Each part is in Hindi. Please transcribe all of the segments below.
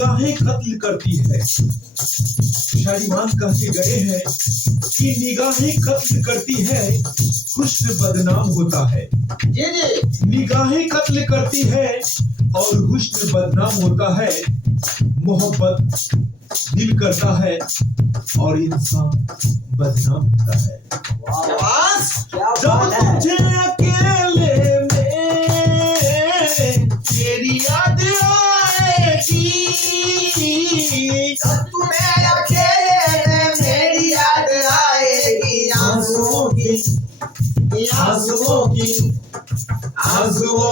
निगाहें कत्ल करती है। शालिवान कह के गए हैं कि निगाहें कत्ल करती है, हुस्न बदनाम होता है। निगाहें कत्ल करती है और हुस्न बदनाम होता है। मोहब्बत दिल करता है और इंसान बदनाम होता है। जब तुझे अकेले में तेरी याद आएगी, जब तुम्हें अकेले में मेरी याद आएगी, आंसुओं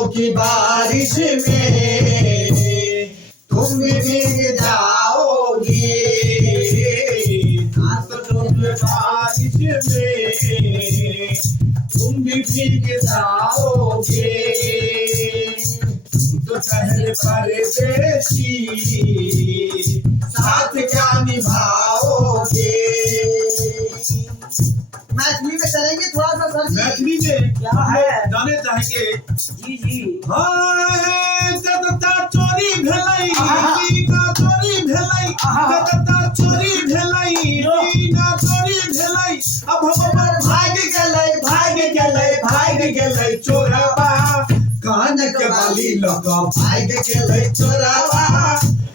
की बारिश में तुम भी भीग जाओगी। आंसुओं की बारिश में तुम भी भीग जाओगे। तुम तो पहले परदेसी, साथ क्या निभाओगे। मैथिली में चलेंगे थोड़ा सा सर। मैथिली में क्या है? गाने चाहेंगे। जी हाय चोरी भेलै, सीना चोरी भेलै, चोरी भेलै, सीना चोरी भेलै। अब भाग गेलै चोरवा, कानक बाली लगा भाग गेलै चोरवा,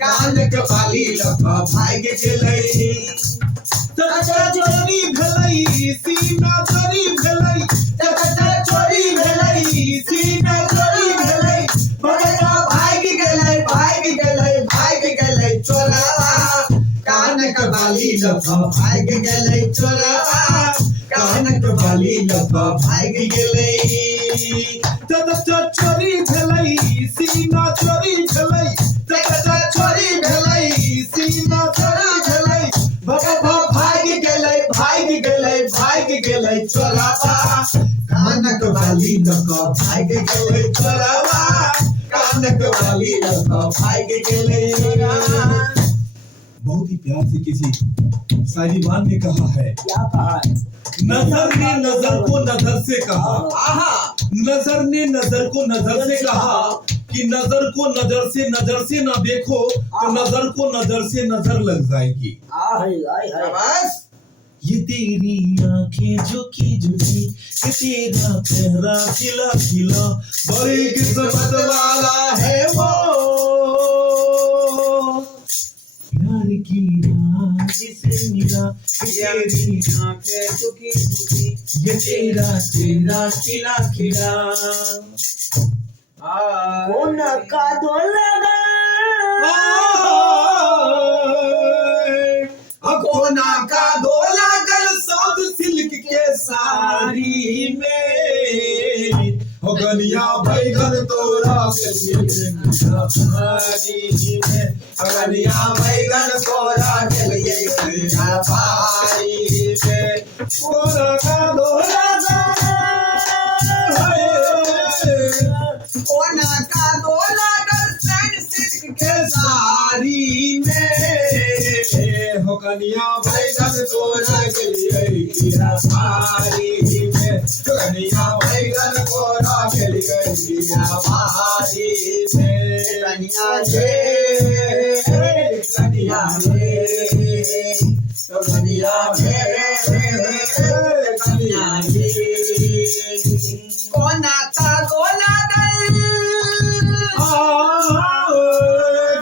कानक बाली लगा भाग गेलै। चोरी भेलै, सीना चोरी भेलै, चोरी भेलै, सीना चोरी भेलै, भाग गेलै चोरवा, कानक बाली लगा भाग गेलै चोरवा, कानक बाली लगा भाग गेलै। चोरी भेलै, सीना चोरी भेलै, चोरी भेलै, सीना चोरी भेलै, भाग गेलै चोरवा, कानक बाली लगा भाग गेलै चोरवा, कानक बाली लगा भाग गेलै। बहुत ही प्यार से किसी शालिवान ने कहा है। क्या कहा है? नजर ने नजर को नजर से कहा, नजर ने नजर को नजर से कहा कि नजर को नजर से ना देखो तो नजर को नजर से नजर लग जाएगी। बस ये तेरी आंखें झुकी झुकी, ये तेरा चेहरा खिला खिला, बड़ी किस्मत वाला है वो। प्यार की राह जिसे मिला, तेरी आंखें झुकी झुकी, ये तेरा चेहरा खिला खिला। कौन का दो लगा, कोना का दो लागल साध सिल्क के साड़ी में, हो गलिया बैगन तोरा गलिए भारी में, गलिया बैगन तोरा गलिए भारी में। कोना का दोहरा कोना का दो लागल सिल्क के साड़ी में, हो गलिया बैगन तोरा गलिए भारी में, गलिया बैगन तोरा गलिए भारी में। कनिया रे, कनिया रे, कनिया रे, कनिया रे, कोना का दो लागल,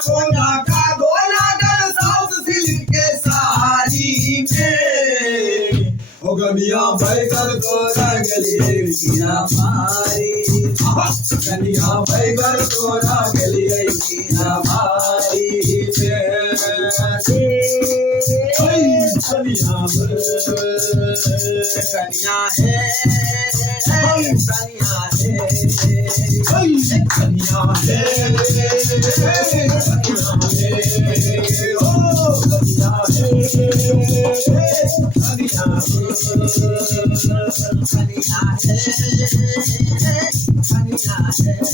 कोना का दो लागल साउथ सिल्क के साड़ी में, हो गलिया बैगन तोरा गलिए भारी, गलिया बैगन तोरा गलिए भारी में। कनिया कनिया है, कनिया है, कनिया है, कनिया है, कनिया है।